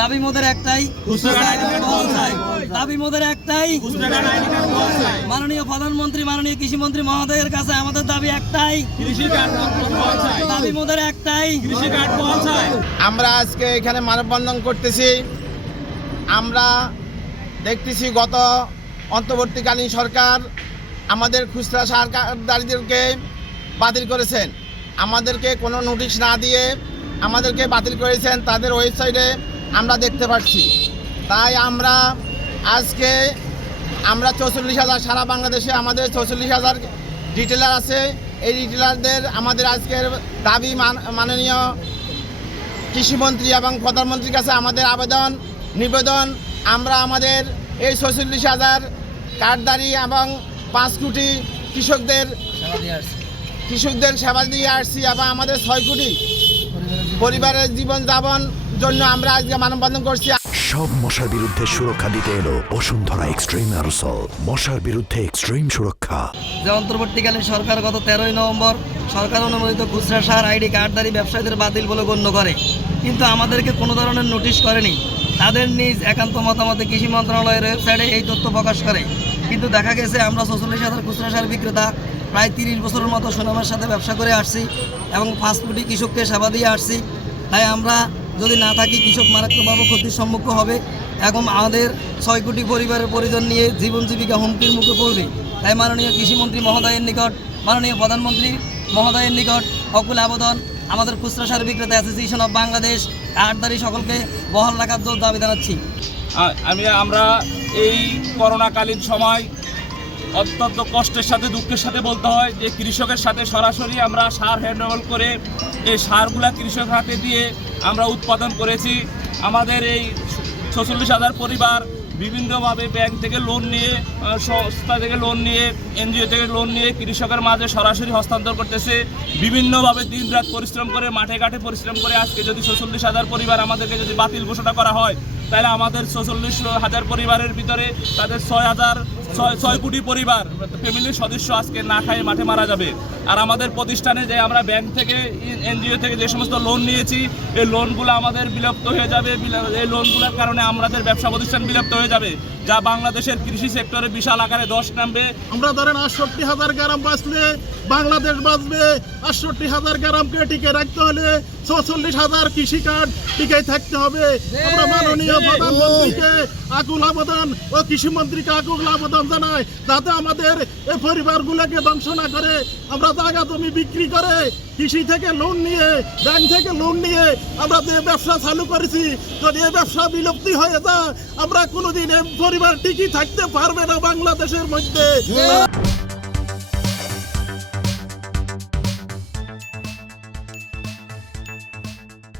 দাবি মোদের একটাই, দাবি মোদের একটাই। মাননীয় প্রধানমন্ত্রী, মাননীয় কৃষিমন্ত্রী মহোদয়ের কাছে আমাদের দাবি একটাই, দাবি মোদের একটাই। আমরা আজকে এখানে মানববন্ধন করতেছি। আমরা দেখতেছি গত অন্তর্বর্তীকালীন সরকার আমাদের খুচরা সার কার্ডধারীদেরকে বাতিল করেছেন। আমাদেরকে কোনো নোটিশ না দিয়ে আমাদেরকে বাতিল করেছেন, তাদের ওয়েবসাইটে আমরা দেখতে পাচ্ছি। তাই আমরা আজকে 44,000 সারা বাংলাদেশে আমাদের 44,000 রিটেলার আছে। এই রিটেলারদের আমাদের আজকের দাবি মাননীয় কৃষিমন্ত্রী এবং প্রধানমন্ত্রীর কাছে আমাদের আবেদন নিবেদন, আমরা আমাদের এই 44,000 কার্ডধারী এবং 5 কোটি কৃষকদের সেবা দিয়ে আসছি এবং আমাদের 6 কোটি পরিবারের জীবনযাপন জন্য আমরা আজকে মানববন্ধন করছি। সব মশার বিরুদ্ধে সুরক্ষা দিতে এলো বসুন্ধরা এক্সট্রিম অ্যারোসল, মশার বিরুদ্ধে এক্সট্রিম সুরক্ষা। যে অন্তর্বর্তীকালীন সরকার গত 13ই নভেম্বর সরকার অনুমোদিত খুচরা সার আইডি কার্ডধারী ব্যবসায়ীদের বাতিল বলে গণ্য করে, কিন্তু আমাদেরকে কোনো ধরনের নোটিশ করেনি। তাদের নিজ একান্ত মতামতে কৃষি মন্ত্রণালয়ের ওয়েবসাইটে এই তথ্য প্রকাশ করে। কিন্তু দেখা গেছে আমরা 44,000 খুচরা সার বিক্রেতা প্রায় 30 বছরের মতো সুনামের সাথে ব্যবসা করে আসছি এবং 5 কোটি কৃষককে সেবা দিয়ে আসছি। তাই আমরা যদি না থাকি কৃষক মারাত্মকভাবে ক্ষতির সম্মুখীন হবে এবং আমাদের 6 কোটি পরিবারের পরিজন নিয়ে জীবন জীবিকা হুমকির মুখে পড়বে। তাই মাননীয় কৃষিমন্ত্রী মহোদয়ের নিকট, মাননীয় প্রধানমন্ত্রী মহোদয়ের নিকট অকুল আবেদন, আমাদের খুচরা সার বিক্রেতা অ্যাসোসিয়েশন অব বাংলাদেশ কার্ডধারী সকলকে বহাল রাখার জন্য দাবি জানাচ্ছি। আমরা এই করোনাকালীন সময় অত্যন্ত কষ্টের সাথে দুঃখের সাথে বলতে হয় যে কৃষকের সাথে সরাসরি আমরা সার হ্যান্ডওভার করে এই সারগুলা কৃষক হাতে দিয়ে আমরা উৎপাদন করেছি। আমাদের এই 44,000 পরিবার বিভিন্নভাবে ব্যাংক থেকে লোন নিয়ে, সংস্থা থেকে লোন নিয়ে, এনজিও থেকে লোন নিয়ে কৃষকের মাঝে সরাসরি হস্তান্তর করতেছে। বিভিন্নভাবে দিনরাত পরিশ্রম করে, মাঠে ঘাটে পরিশ্রম করে আজকে যদি 44,000 পরিবার আমাদেরকে যদি বাতিল ঘোষণা করা হয়, তাহলে আমাদের 44,000 পরিবারের ভিতরে তাদের 6 কোটি পরিবার ফ্যামিলির সদস্য আজকে না খায় মাঠে মারা যাবে। আর আমাদের প্রতিষ্ঠানে যে আমরা ব্যাংক থেকে, এনজিও থেকে যে সমস্ত লোন নিয়েছি, এই লোনগুলো আমাদের বিলুপ্ত হয়ে যাবে। এই লোনগুলোর কারণে আমাদের ব্যবসা প্রতিষ্ঠান বিলুপ্ত হয়ে যাবে, যা বাংলাদেশের কৃষি সেক্টরে বিশাল আকারে ধস নামবে। আমরা ধরেন 68,000 গ্রাম বাঁচলে বাংলাদেশ বাঁচবে। 68,000 গ্রামকে টিকে রাখতে হলে 44,000 কৃষি কার্ড টিকে থাকতে হবে। আমরা মাননীয় প্রধানমন্ত্রীকে আকুল আবেদন ও কৃষিমন্ত্রীকে আকুল আবেদন জানাই, যাতে আমাদের এই পরিবারগুলোকে ধ্বংস না করে। আমরা জায়গা জমি বিক্রি করে, কৃষি থেকে লোন নিয়ে, ব্যাংক থেকে লোন নিয়ে আমরা যে ব্যবসা চালু করেছি, যদি এই ব্যবসা বিলুপ্তি হয়ে যায়, আমরা কোনোদিন এই পরিবার টিকে থাকতে পারবে না বাংলাদেশের মধ্যে।